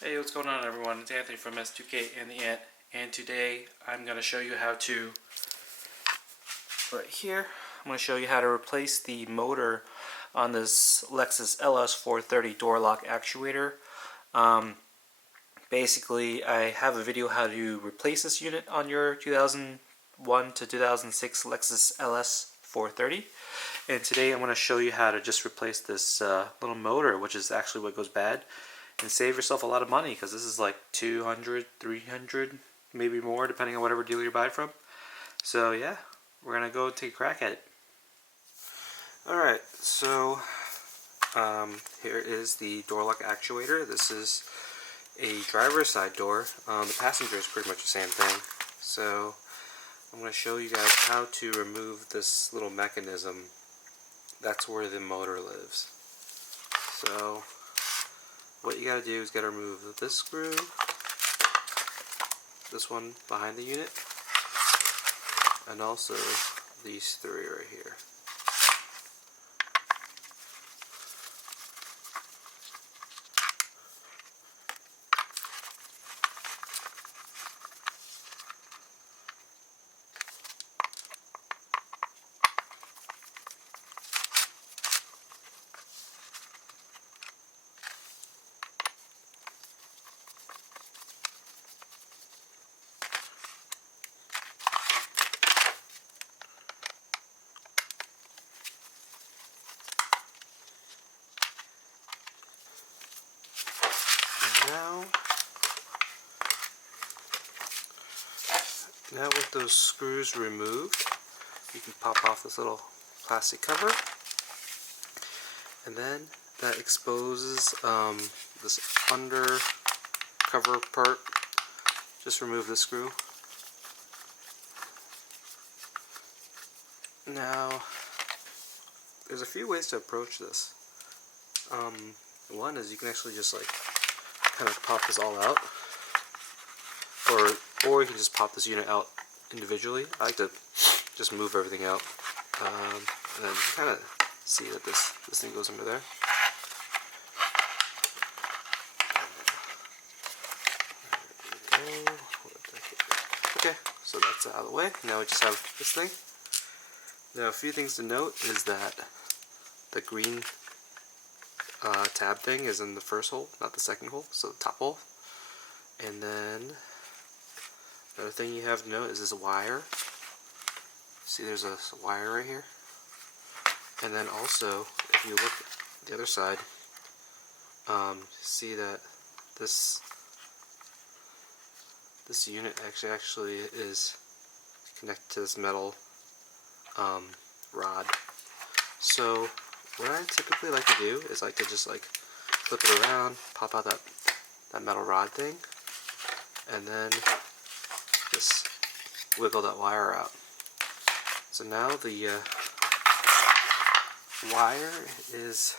Hey, what's going on everyone? It's Anthony from S2K and the Ant, and today I'm going to show you how to, right here, I'm going to show you how to replace the motor on this Lexus LS430 door lock actuator. Basically, I have a video how to replace this unit on your 2001 to 2006 Lexus LS430. And today I'm going to show you how to just replace this little motor, which is actually what goes bad, and save yourself a lot of money, because this is like 200, 300, maybe more, depending on whatever dealer you buy it from. So yeah, we're going to go take a crack at it. Alright, so here is the door lock actuator. This is a driver's side door. The passenger is pretty much the same thing. So I'm going to show you guys how to remove this little mechanism. That's where the motor lives. So what you got to do is got to remove this screw, this one behind the unit, and also these three right here. Now with those screws removed, you can pop off this little plastic cover, and then that exposes this under cover part. Just remove the screw. Now there's a few ways to approach this. One is you can actually just like kind of pop this all out, or you can just pop this unit out individually. I like to just move everything out, and then kind of see that this thing goes under there. Okay, so that's out of the way. Now we just have this thing. Now a few things to note is that the green tab thing is in the first hole, not the second hole, so the top hole. And then another thing you have to note is this wire. See, there's a wire right here. And then also, if you look at the other side, see that this unit actually is connected to this metal rod. So what I typically like to do is like to just like flip it around, pop out that metal rod thing, and then just wiggle that wire out. So now the wire is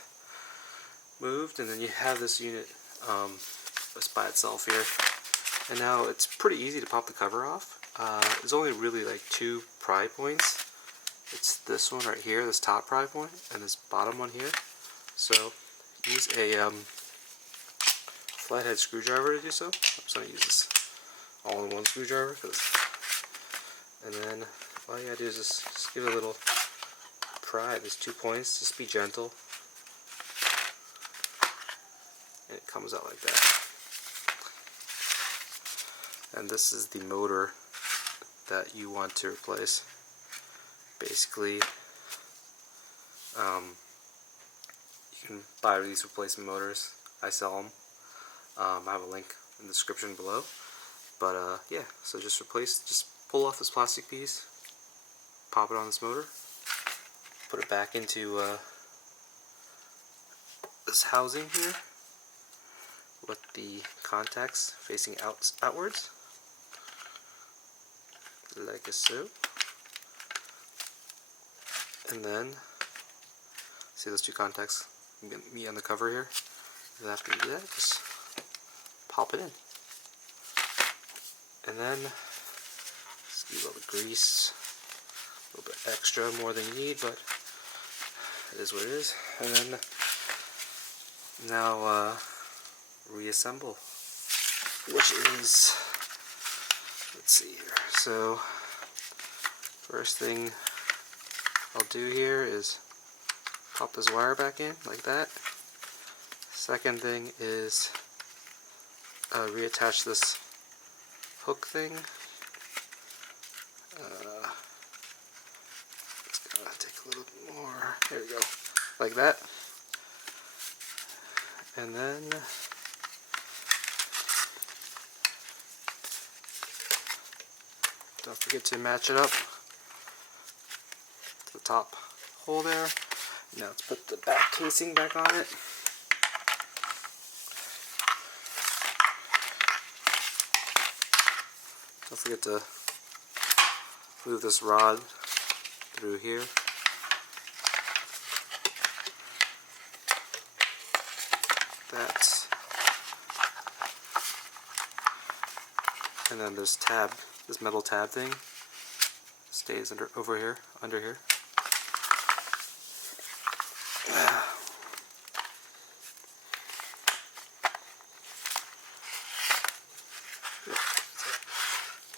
moved, and then you have this unit just by itself here. And now it's pretty easy to pop the cover off. There's only really like two pry points. It's this one right here, this top pry point, and this bottom one here. So use a flathead screwdriver to do so. I'm just going to use this all-in-one screwdriver, and then all you gotta do is just give it a little pry. There's 2 points. Just be gentle, and it comes out like that. And this is the motor that you want to replace. Basically, you can buy these replacement motors. I sell them. I have a link in the description below. But yeah, so just pull off this plastic piece, pop it on this motor, put it back into this housing here with the contacts facing outwards, like so. And then, see those two contacts meet on the cover here? And after you do that, just pop it in. And then, just give a little grease, a little bit extra, more than you need, but it is what it is. And then, now reassemble which is, let's see here. So first thing I'll do here is pop this wire back in like that. Second thing is reattach this hook thing. It's gonna take a little more. There we go, like that. And then don't forget to match it up to the top hole there. Now let's put the back casing back on it. Don't forget to move this rod through here. That. And then this tab, this metal tab thing, stays under here.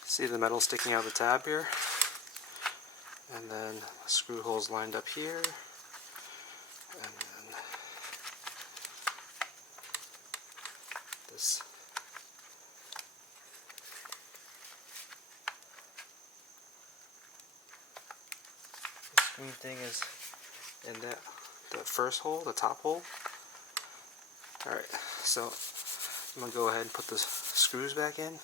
See the metal sticking out of the tab here? And then screw holes lined up here. And then this screen thing is in the first hole, the top hole. Alright, so I'm going to go ahead and put the screws back in.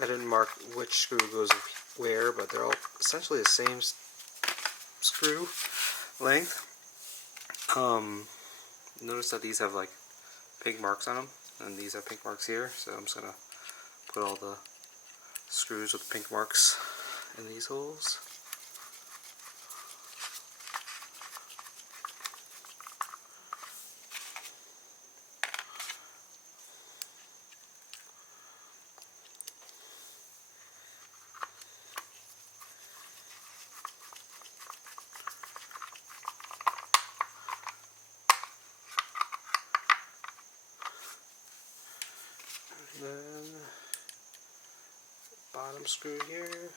I didn't mark which screw goes where, but they're all essentially the same screw length. Notice that these have like pink marks on them, and these have pink marks here, so I'm just going to put all the screws with pink marks in these holes. Then bottom screw here.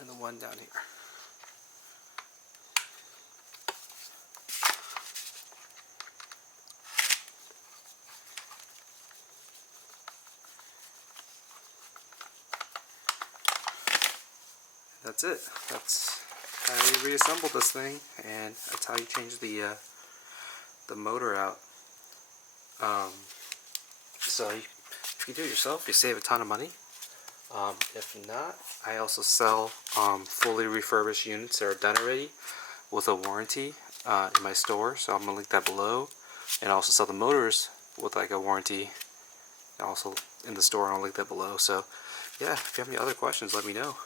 And the one down here. That's it. That's how you reassemble this thing, and that's how you change the motor out. So if you do it yourself, you save a ton of money. If not, I also sell fully refurbished units that are done already with a warranty in my store, so I'm going to link that below. And I also sell the motors with like a warranty also in the store, and I'll link that below. So yeah, if you have any other questions, let me know.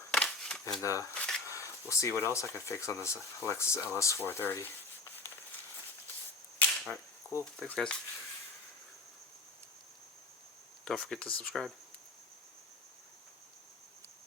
And we'll see what else I can fix on this Lexus LS430. Alright, cool. Thanks guys. Don't forget to subscribe.